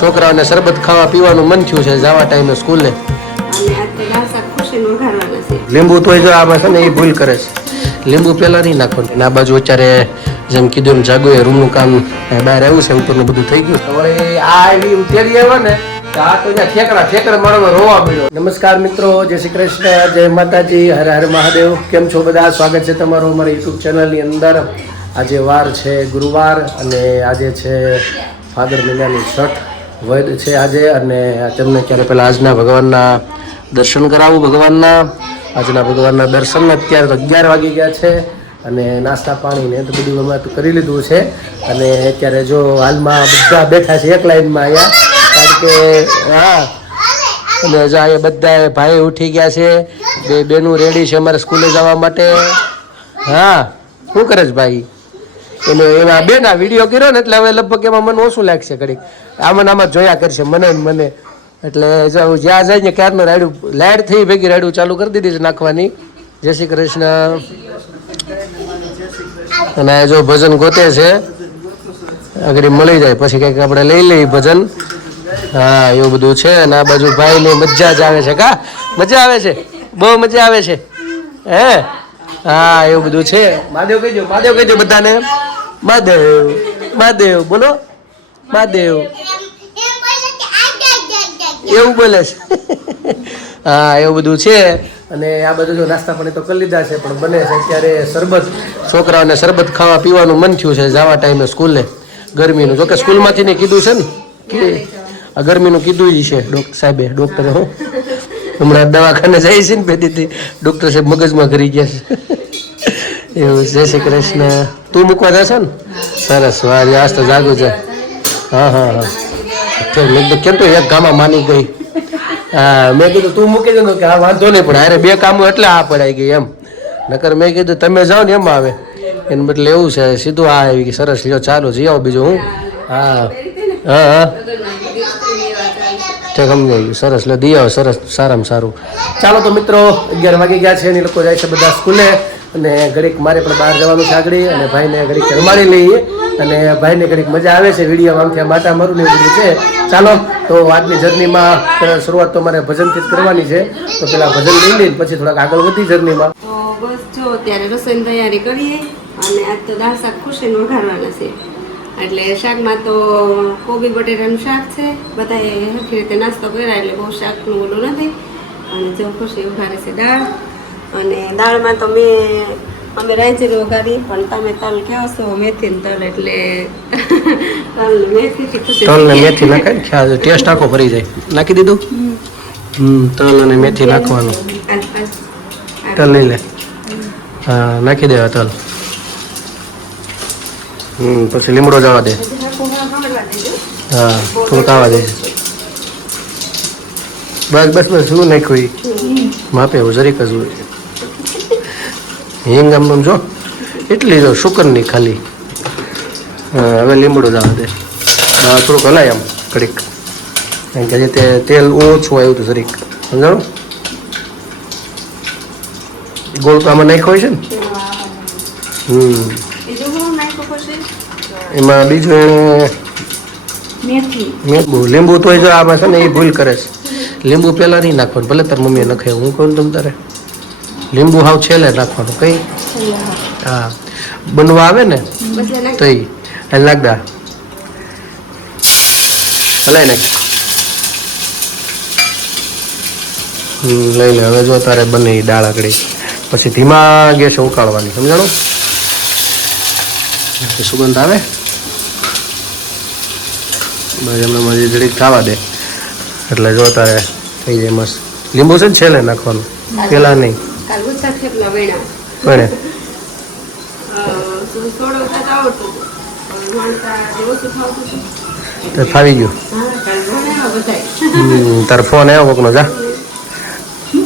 છોકરાઓને શરબત ખાવા પીવાનું મન થયું છે જવા ટાઈમે સ્કૂલે. લીંબુ તો જો આમાં છે ને એ ભૂલ કરે છે. લીંબુ પહેલાં નહીં નાખવાનું. આ બાજુ અત્યારે જેમ કીધું એમ જાગો એ રૂમનું કામ બહાર આવ્યું છે ઉપરનું બધું થઈ ગયું હવે આ એવી ઉતેરી આવે ને નમસ્કાર મિત્રો જય શ્રી કૃષ્ણ જય માતાજી હર હર મહાદેવ. કેમ છો બધા? સ્વાગત છે તમારું અમારી યુટ્યુબ ચેનલની અંદર. આજે વાર છે ગુરુવાર અને આજે છે ફાદર મહિનાની છઠ. વૈદ છે આજે અને તમને ક્યારે પહેલાં આજના ભગવાનના દર્શન કરાવું, ભગવાનના, આજના ભગવાનના દર્શન અત્યારે તો અગિયાર વાગી ગયા છે અને નાસ્તા પાણી ને તો બધું અમે કરી લીધું છે. અને અત્યારે જો હાલમાં બધા બેઠા છે એક લાઈનમાં અહીંયા, કારણ કે, હા, અને જો અહીંયા બધા ભાઈ ઉઠી ગયા છે, બે બેનું રેડી છે અમારે સ્કૂલે જવા માટે. હા, શું કરે છે ભાઈ? એને એવા બેન આ વીડિયો કર્યો ને એટલે હવે લગભગ એમાં મને ઓછું લાગશે ઘડીક. આમાં ને આમાં જોયા કરશે મને મને. એટલે જ્યાં જાય ને ક્યારનું રાયડું લાઈટ થઈ ભેગી રાયડું ચાલુ કરી દીધી છે નાખવાની. જય શ્રી કૃષ્ણ. અને જો ભજન ગોતે છે, આગળ મળી જાય. પછી કંઈક આપણે લઈ લઈએ ભજન. હા, એવું બધું છે. અને આ બાજુ ભાઈની મજા જ આવે છે. કા? મજા આવે છે? બહુ મજા આવે છે. હે? હા એવું બધું છે. મહાદેવ કહેજો મહાદેવ કહેજો બધાને. મહાદેવ મહાદેવ બોલો. મહાદેવ. એવું બોલે છે. હા એવું બધું છે. અને આ બધું જો નાસ્તા પાણી તો કરી લીધા છે પણ બને છે અત્યારે શરબત. છોકરાઓને શરબત ખાવા પીવાનું મન થયું છે જવા ટાઈમે સ્કૂલે. ગરમીનું. જોકે સ્કૂલમાંથી ને કીધું છે ને? કે આ ગરમીનું કીધું જ છે ડોક્ટર સાહેબે ડોક્ટરે હું. હમણાં દવાખાને જાય છે ને પેદીથી ડૉક્ટર સાહેબ મગજમાં કરી ગયા છે. એવું જય શ્રી કૃષ્ણ. તું મૂકવા જશે ને? સરસ. વાહ આજ તો જાગો છે. હા હા હા. કેમ તો એક કામમાં માની ગઈ. હા, મેં કીધું, તું મૂકી દે કે હા વાંધો નહીં પણ અરે બે કામો એટલે આ પડાઈ ગઈ એમ. નકર મેં કીધું, તમે જાઓ ને એમ આવે. એને બદલે એવું છે, સીધું આ આવી ગઈ. સરસ, લ્યો, ચાલો, જઈ આવો બીજું હું. હા હા હા. ઠીક સમજાઈ ગયું સરસ. લે દી આવો સરસ, સારામાં સારું. ચાલો તો મિત્રો, અગિયાર વાગી ગયા છે ને એ લોકો જાય છે બધા સ્કૂલે. અને ઘડીક મારે પણ બહાર જવાનું છે આગળ. અને ભાઈને ઘડીક રમાડી લઈએ. અને ભાઈને ઘડીક મજા આવે છે. વીડિયો આમ માટા મારું ને એવું છે. ચાલો તો આજની જર્નીમાં શરૂઆત તો મારે ભજનથી જ કરવાની છે. તો પેલા ભજન લઈ લઈને પછી થોડાક આગળ વધી જર્નીમાં. તો બસ જો ત્યારે રસોઈની તૈયારી કરીએ. અને આજ તો દાળ ખુશીને વઘારવાના છે. એટલે શાકમાં તો કોબી બટેટાનું શાક છે. બધાએ સરખી રીતે નાસ્તો કર્યા એટલે બહુ શાકનું ઓલું નથી. અને જો ખુશી વઘારે છે દાળ. અને દાળમાં તો મેં અમે રાંચીની વઘારી પણ તમે તલ કહો છો મેથી તલ એટલે તલ ખુશી તલ ને મેથી નાખાય ખ્યાલ ટેસ્ટ આખો ફરી જાય. નાખી દીધું? હમ. તલ અને મેથી નાખવાનું. તલ લઈ લે. હા નાખી દેવા તલ. હમ, પછી લીમડો જવા દે. હા થોડુંક આવવા દે. બસ બસ બસ શું નાખ્યું? માપે એવું જરીક જ હિંગ આમ આમ જો, એટલી જો શુકરની ખાલી. હા, હવે લીમડો જવા દે. થોડુંક હલાય આમ કડીક કારણ કે તે તેલ ઓછું આવ્યું હતું જરીક. સમજાણું? ગોળ તો આમાં નાખ્યો હોય છે ને? હમ. એમાં બીજું એણે મેથી. લીંબુ લીંબુ તોય જો આમાં છે ને એ ભૂલ કરે છે. લીંબુ પહેલાં નહીં નાખવાનું ભલે તાર મમ્મીએ નખાય. હું કહું તમ તારે? લીંબુ હાવ છેલ્લે નાખવાનું કઈ? હા. બનવા આવે ને? તો એ લાગદા. ભલે નાખ. હમ, લઈ લે. હવે જો તારે બને એ દાળ આગળ. પછી ધીમા ગેસ ઉકાળવાની સમજાણું? સુગંધ આવે? એમને મજી જરીક ખાવા દે. એટલે જો તારે થઈ જાય મસ્ત. લીંબુ છે ને છેલ્લે નાખવાનું? પેલા નહીં. હતું. તો ફાવી ગયું. તાર ફોન આવ્યો કોકનો જા.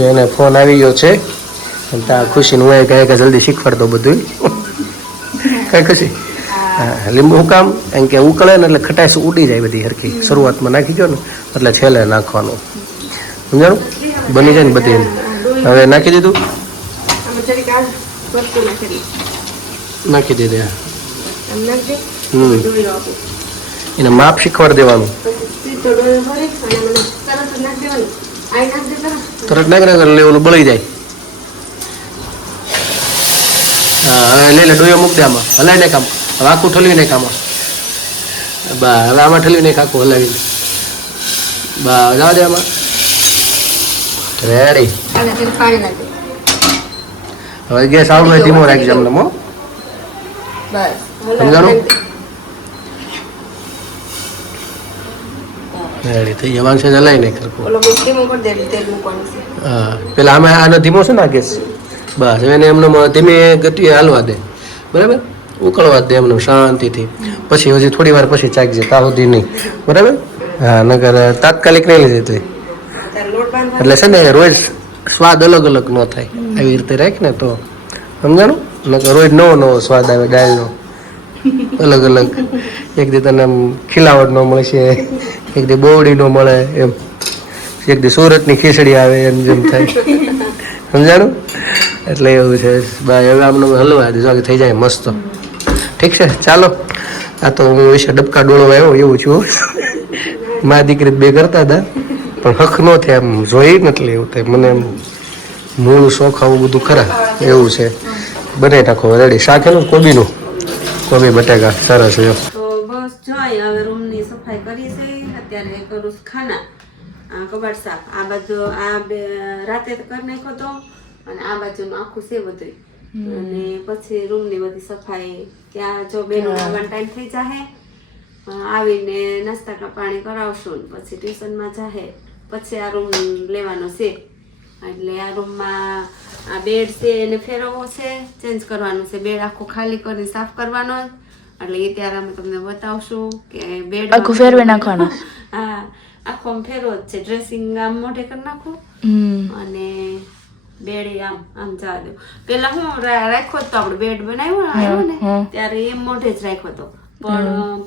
એને ફોન આવી ગયો છે. તા ખુશીને હું કહે કે જલ્દી શીખવાડતો બધું કઈ ખુશી? લીંબુ હું કામ એમ કે ઉકળે ને એટલે ખટાશ ઉડી જાય બધી હરખી. શરૂઆતમાં નાખી દો ને, એટલે છેલ્લે નાખવાનું. સમજાણું? બની જાય ને બધી. હવે નાખી દીધું. નાખી દીધે હમ. એને માપ શીખવાડ દેવાનું. તરત નાખી નાખી ઓલું બળી જાય. હા, લઈ લે, ડોયો મૂક દે આમાં. હલાય નાખ આમ. હવે આખું ઠલવી નાખ આમાં. બા હવે આમાં ઠલવી નાખ આખું હલાવી બા જવા દે આમાં. રેડી. હવે ગેસ આવડો ધીમો રાખજો અમને મો સમજાણું? રેડી થઈ જવાનું છે નાખ છે. હા. પેલા આમાં આનો ધીમો છે ને આ ગેસ? બસ એને એમને ધીમે ગતિ હાલવા દે. બરાબર? ઉકળવા દે એમને શાંતિથી. પછી હજી થોડી વાર પછી ચાકજે, તા સુધી નહીં. બરાબર? હા નગર તાત્કાલિક નહીં લીધી તું એટલે છે ને, રોજ સ્વાદ અલગ અલગ ન થાય. આવી રીતે રાખ ને તો. સમજાણું? નકર રોજ નવો નવો સ્વાદ આવે, દાળનો. અલગ અલગ. એક દી તને આમ ખીલાવટ ન મળશે એક દી બોવડી ન મળે, એમ. એક દી સુરતની ખીચડી આવે, એમ જેમ થાય. સમજાણું? એટલે એવું છે. ભાઈ હવે આમનો હલવા દે. જો કે થઈ જાય મસ્ત. ઠીક છે, ચાલો. આ તો હું વિશે ડબકા ડોળો આવ્યો એવું છું. મા દીકરી બે કરતા હતા, પણ હક ન થાય આમ, જોઈ નથી એવું થાય મને એમ મૂળ શોખ આવું બધું ખરા, એવું છે. બને નાખો રેડી. શાકેલું, કોબીનું? કોબી, બટેકા, સરસ તો બસ જોઈ હવે રૂમની સફાઈ કરી છે. અત્યારે કરું ખાના. કબાટ સાફ આ બાજુ, આ બે, રાતે કરી નાખ્યો તો, અને આ બાજુનું આખું છે બધું અને પછી રૂમની બધી સફાઈ ત્યાં જો બેનો આવવાનો ટાઈમ થઈ જાહે આવીને નાસ્તા કા પાણી કરાવશું ને પછી ટ્યુશનમાં જાહે પછી આ રૂમ લેવાનો છે. એટલે આ રૂમમાં આ બેડ છે એને ફેરવવો છે ચેન્જ કરવાનું છે. બેડ આખો ખાલી કરીને સાફ કરવાનો એટલે એ ત્યારે અમે તમને બતાવશું કે બેડ આખું ફેરવી નાખવાનો? હા આખો આમ ફેરવો જ છે. ડ્રેસિંગ આમ મોઢે કરી નાખું. અને બેડ આમ આમ જવા દો પેલા હું રાખ્યો તો આપણે બેડ બનાવ્યો ને આવ્યો ને ત્યારે એમ મોઢે જ રાખ્યો હતો પણ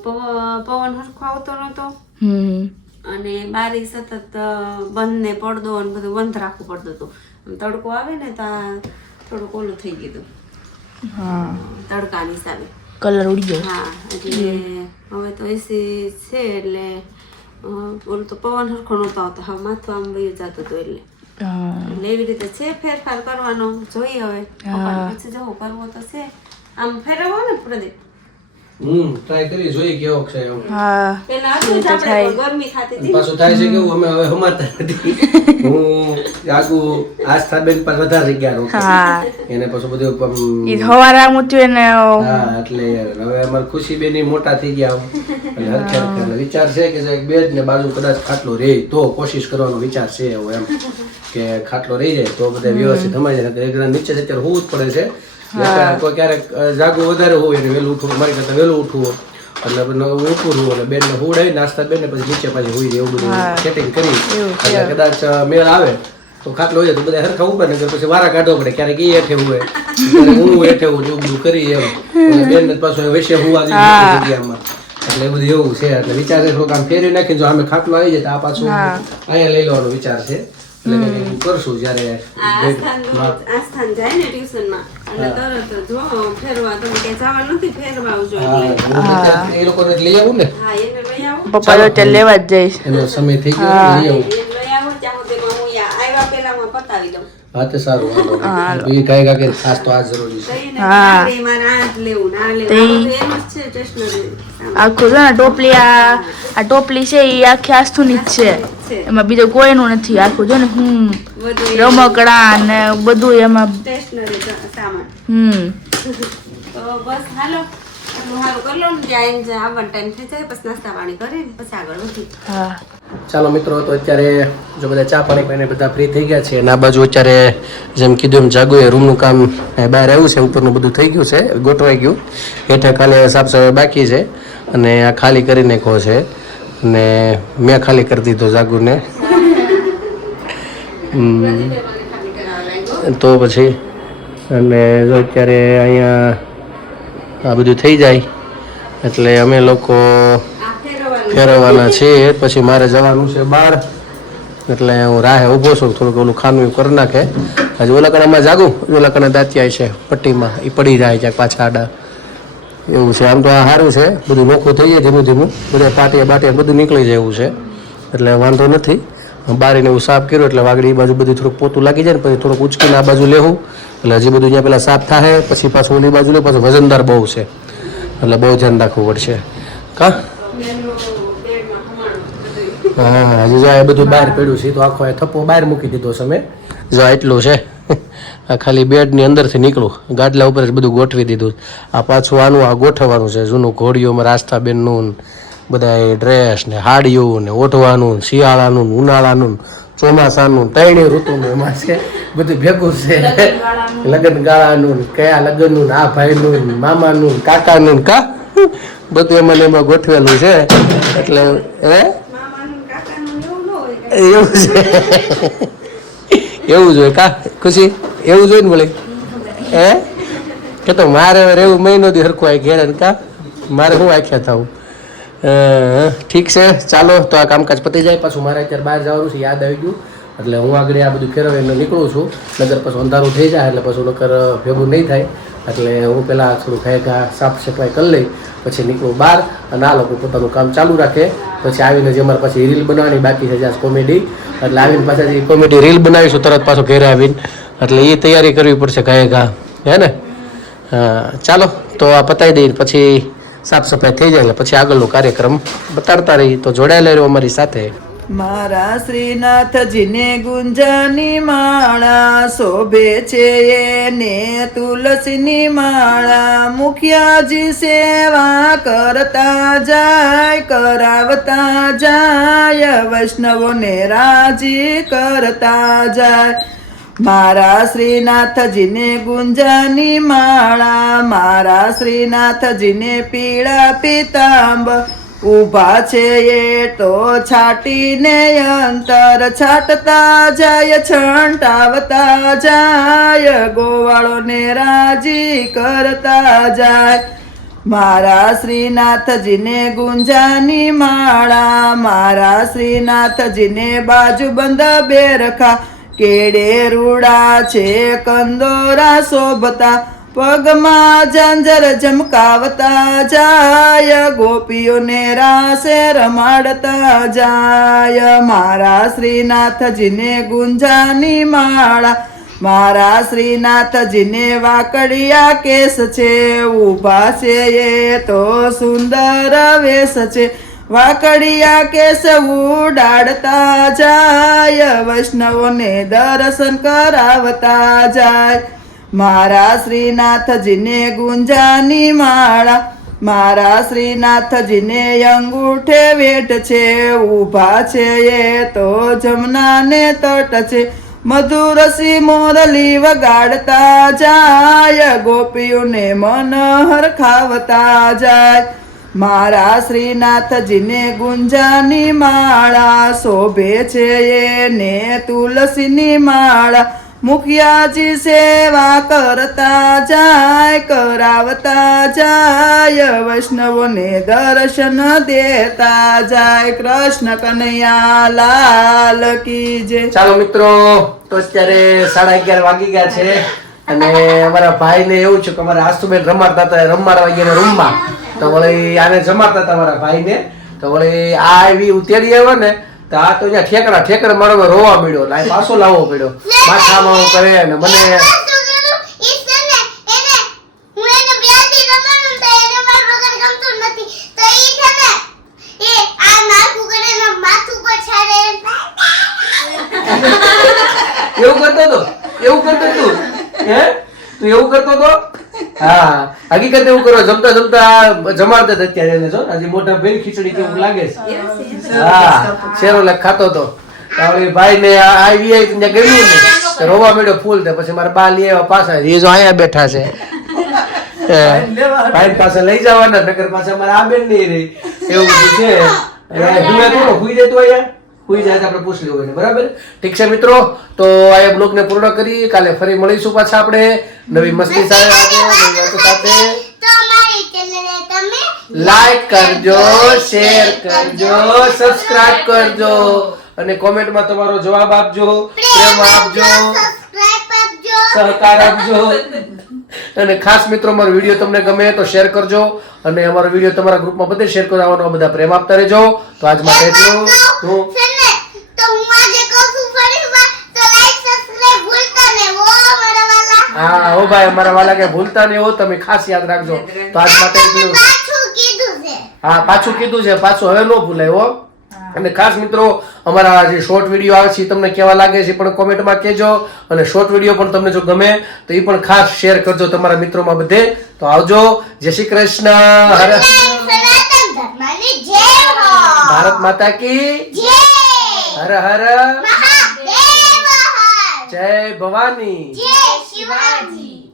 પવન હરખો આવતો નતો હમ. અને બારી સતત બંધ ને પડદો અને બધું બંધ રાખવું પડતું હતું. તડકો આવે ને તો થોડુંક ઓલું થઈ ગયું હતું. હા. તડકાની હિસાબે. કલર ઉડી ગયો. હા એટલે હવે તો એસી છે એટલે ઓલું તો પવન હરખો નતો આવતો. હવે માથું આમ વયું જતું હતું એટલે. હા એટલે એવી રીતે છે ફેરફાર કરવાનો જોઈએ હવે પછી જવું કરવો તો છે આમ ફેરવો ને પ્રદીપ હમ ટ્રાય કરી જોઈએ કેવો છે હા પેલા હતું જ આપણે ગરમી થતી હતી પાછું થાય છે કેવું અમે હવે હમાતા નથી હું આગુ આસ્થા બેન પર વધારે જગ્યા રોકી હા એને પછી બધું ઈ હવારા આમ એને હા એટલે યાર હવે અમારે ખુશી બેન મોટા થઈ ગયા. એટલે હરખે હરખે વિચાર છે કે જો એક બેડ ને બાજુ કદાચ ખાટલો રે તો કોશિશ કરવાનો વિચાર છે એવો એમ કે ખાટલો રહી જાય તો બધા વ્યવસ્થિત સમાઈ જાય. એક નીચે અત્યારે હોવું જ પડે છે. કોઈ ક્યારેક જાગવું વધારે હોય અને વહેલું ઉઠવું મારી કરતા વહેલું ઉઠવું. એટલે ઉઠવું રહ્યું એટલે બેનને ને હુવડાવી નાસ્તા બેન ને પછી નીચે પાછી હોય એવું બધું સેટિંગ કરી. એટલે કદાચ મેળ આવે તો ખાટલો હોય તો બધા હરખા ઉપર નગર પછી વારા કાઢવો પડે ક્યારેક એ હેઠે હોય હું હેઠે હું એવું બધું કરી એમ. બેન પાછું વેસે વૈશે હુવા જગ્યામાં. એટલે એ બધું એવું છે. એટલે વિચાર છે થોડુંક આમ ફેરવી જો આમે ખાટલો આવી જાય તો આ પાછું અહીંયા લઈ લેવાનો વિચાર છે. એટલે કરશું જ્યારે આસ્થાન જાય ને ટ્યુશનમાં. અને તરત જો ફેરવા તમે ક્યાંય જવા નથી ફેરવા આવજો એ લોકોને લઈ આવું ને? હા એને લઈ આવો. પપ્પા તો અત્યારે લેવા જ જઈશ. એનો સમય થઈ ગયો લઈ આવું. લઈ આવો ત્યાં સુધીમાં હું પતાવી દઉં. તે સારું. એ કાંઈ કાંઈ ખાસ તો આ જરૂરી છે. મારે મારે આ લેવું ને લેવું. આ જ છે આખું છે ને ટોપલી આ આ ટોપલી છે એ આખી આસ્થુની જ છે. એમાં બીજું કોઈનું નથી. આખું જો ને હમ રમકડા ને બધું એમાં હમ. બસ હાલો. એટલું સારું કરી લો ને ત્યાં એમ આવવાનો ટાઈમ થઈ જાય પછી નાસ્તા પાણી કરીને પછી આગળ વધી હા. ચાલો મિત્રો તો અત્યારે જો બધા ચા પાણી પીને બધા ફ્રી થઈ ગયા છે અને આ બાજુ અત્યારે જેમ કીધું એમ જાગુ એ રૂમનું કામ બહાર આવ્યું છે ઉપરનું બધું થઈ ગયું છે ગોઠવાઈ ગયું. હેઠે ખાલી સાફ સફાઈ બાકી છે અને આ ખાલી કરી કહો છે અને મેં ખાલી કરી દીધો જાગુને. તો પછી અને જો અત્યારે અહીંયા આ બધું થઈ જાય. એટલે અમે લોકો ફેરવવાના છીએ. પછી મારે જવાનું છે બહાર. એટલે હું રાહે ઊભો છું થોડુંક ઓલું ખાનું કરી નાખે. હજી ઓલા કણામાં જાગું. ઓલા કણા દાંતિયા છે, પટ્ટીમાં. એ પડી જાય છે પાછા આડા. એવું છે. આમ તો આ સારું છે. બધું નોખું થઈ જાય ધીમું ધીમું. બધા પાટિયા બાટિયા બધું નીકળી જાય એવું છે. એટલે વાંધો નથી. બારીને એવું સાફ કર્યું એટલે વાગડી એ બાજુ બધી થોડુંક પોતું લાગી જાય ને પછી થોડુંક ઉચકીને આ બાજુ લેવું. એટલે હજી બધું અહીંયા પહેલાં સાફ થાય પછી પાછું ઓલી બાજુ લે પાછું વજનદાર બહુ છે. એટલે બહુ ધ્યાન રાખવું પડશે. કા? હા, હજી જો એ બધું બહાર પડ્યું છે, તો આખો એ થપ્પો બહાર મૂકી દીધો છે મેં. જો એટલું છે. આ ખાલી બેડની અંદરથી નીકળું. ગાડલા ઉપર જ બધું ગોઠવી દીધું. આ પાછું આનું આ ગોઠવવાનું છે, જૂનું ઘોડીઓમાં રાસ્તાબેનનું બધા ડ્રેસ ને હાડિયું ને ઓઢવાનું શિયાળાનું ઉનાળાનું ચોમાસાનું ત્રણેય ઋતુનું એમાં છે, બધું ભેગું છે. લગ્ન ગાળાનું કયા લગ્નનું આ ભાઈનું મામાનું કાકાનું કા? બધું એમાં એમાં ગોઠવેલું છે. એટલે, હે? એવું છે. એવું જોઈએ કા? ખુશી? એવું જોઈએ ને બોલે હે? કે તો મારે રહેવું મહિનો દી હરખું આ ઘેર કા? મારે હું આખ્યા થવું ઠીક છે, ચાલો, તો આ કામકાજ પતી જાય. પાછું મારે અત્યારે બહાર જવાનું છે, યાદ આવી ગયું. એટલે હું આગળ આ બધું ફેરવીને નીકળું છું. નગર પછી અંધારું થઈ જાય, એટલે પછી નકર ભેગું નહીં થાય. એટલે હું પહેલાં થોડું ખાઈ ઘા સાફ સફાઈ કરી લઈ, પછી નીકળું બહાર અને આ લોકો પોતાનું કામ ચાલુ રાખે. પછી આવીને જે અમારે પછી રીલ બનાવવાની બાકી છે જ્યાં કોમેડી. એટલે આવીને પાછા જે કોમેડી રીલ બનાવીશું, તરત પાછો ઘેરે આવીને. એટલે એ તૈયારી કરવી પડશે ઘાએ ઘા. હે ને? ચાલો, તો આ પતાવી દઈએ, પછી સાફ સફાઈ થઈ જાય એટલે પછી આગળનો કાર્યક્રમ બતાડતા રહી. તો જોડાયેલા રહ્યો અમારી સાથે. મારા શ્રીનાથજીને ગુંજાની માળા, શોભે છે એને તુલસીની માળા. મુખિયાજી સેવા કરતા જાય, કરાવતા જાય, વૈષ્ણવોને રાજી કરતા જાય. મારા શ્રીનાથજીને ગુંજાની માળા, મારા શ્રીનાથજીને પીળા પીતાંબર ઊભા છે એ તો છાટીને અંતર છાટતા જાય, છંટાવતા જાય, ગોવાળોને રાજી કરતા જાય. મારા શ્રીનાથજીને ગુંજાની માળા, મારા શ્રીનાથજીને બાજુબંધ બેરખા. કેડે રૂડા છે કંદોરા શોભતા, પગમાં ઝાંઝર ઝમકાવતા જાય, ગોપીઓને રાસે રમાડતા જાય. મારા શ્રીનાથજીને ગુંજાની માળા, મારા શ્રીનાથજીને વાકડિયા કેસ છે. ઊભા છે એ તો સુંદર વેશ છે. વાકડિયા કેસ ઉડાડતા જાય, વૈષ્ણવોને દર્શન કરાવતા જાય. મારા શ્રીનાથજીને ગુંજાની માળા, મારા શ્રીનાથજીને અંગૂઠે વેટ છે ઊભા છે એ તો જમનાને તટ છે મધુરસી મોરલી વગાડતા જાય, ગોપીઓને મન ખાવતા જાય. મારા શ્રીનાથજીને ગુંજાની માળા, શોભે છે એને તુલસીની માળા. મુખિયાજી સેવા કરતા જાય, કરાવતા જાય, વૈષ્ણવોને દર્શન દેતા જાય. કૃષ્ણ કનૈયા લાલ કી જે ચાલો મિત્રો, તો અત્યારે સાડા અગિયાર વાગી ગયા છે. અને અમારા ભાઈને એવું છે કે અમારા આસુબેન રમાડતા હતા રમવા ગયા રૂમમાં. તો વળી આને જમાડતા તમારા મારા ભાઈને. તો વળી આ આવી ઉતેડી આવ્યો ને તો આ તો અહીંયા ઠેકડા ઠેકડા મારો રોવા મળ્યો આ પાછો લાવવો પડ્યો. માથામાં હું કરે અને મને એવું કરતો હતો એવું કરતો તું? હે? તું એવું કરતો હતો હા હકીકત એવું કરો જમતા જમતા જમાડતા અત્યારે એને જો હજી મોટા ભાઈ ખીચડી કેવું લાગે છે. હા શેરો લખ ખાતો હતો. ભાઈ ને આવી આવી ત્યાં ગયું ને રોવા મળ્યો ફૂલ તે પછી મારા બા લઈ આવ્યા પાછા. એ જો અહીંયા બેઠા છે. ભાઈ પાસે લઈ જવાના નગર પાસે અમારે આ બેન નહીં રહી. એવું છે. હુંએ થોડો હુઈ જાય તો અહીંયા. હુઈ જાત આપણે પૂછ લેવું એને બરાબર? ઠીક છે મિત્રો તો આ બ્લોગ ને પૂર્ણ કરી કાલે ફરી મળીશું પાછા આપણે નવી મસ્તી સાથે લાઈક કરજો શેર કરજો સબસ્ક્રાઇબ કરજો. અને કોમેન્ટમાં તમારો જવાબ આપજો પ્રેમ આપજો સહકાર આપજો. અને ખાસ મિત્રો અમારો વીડિયો તમને ગમે તો શેર કરજો. અને અમારો વીડિયો તમારા ગ્રુપમાં બધે શેર કરવાનો બધા પ્રેમ આપતા રહેજો. તો આજ માટે એટલું. હું ભાઈ અમારા વાલા કે ભૂલતા નહીં હો તમે ખાસ યાદ રાખજો. તો આજ માટે એટલું. હા પાછું કીધું છે પાછું હવે નો ભૂલાય હો. અને ખાસ મિત્રો અમારા જે શોર્ટ વીડિયો આવે છે એ તમને કેવા લાગે છે એ પણ કોમેન્ટમાં કહેજો. અને શોર્ટ વીડિયો પણ તમને જો ગમે તો એ પણ ખાસ શેર કરજો તમારા મિત્રોમાં બધે. તો આવજો. જય શ્રી કૃષ્ણ. હર સનાતન ધર્મની જય હો. ભારત માતા કી હર હર. જય ભવાની. જય શિવાજી.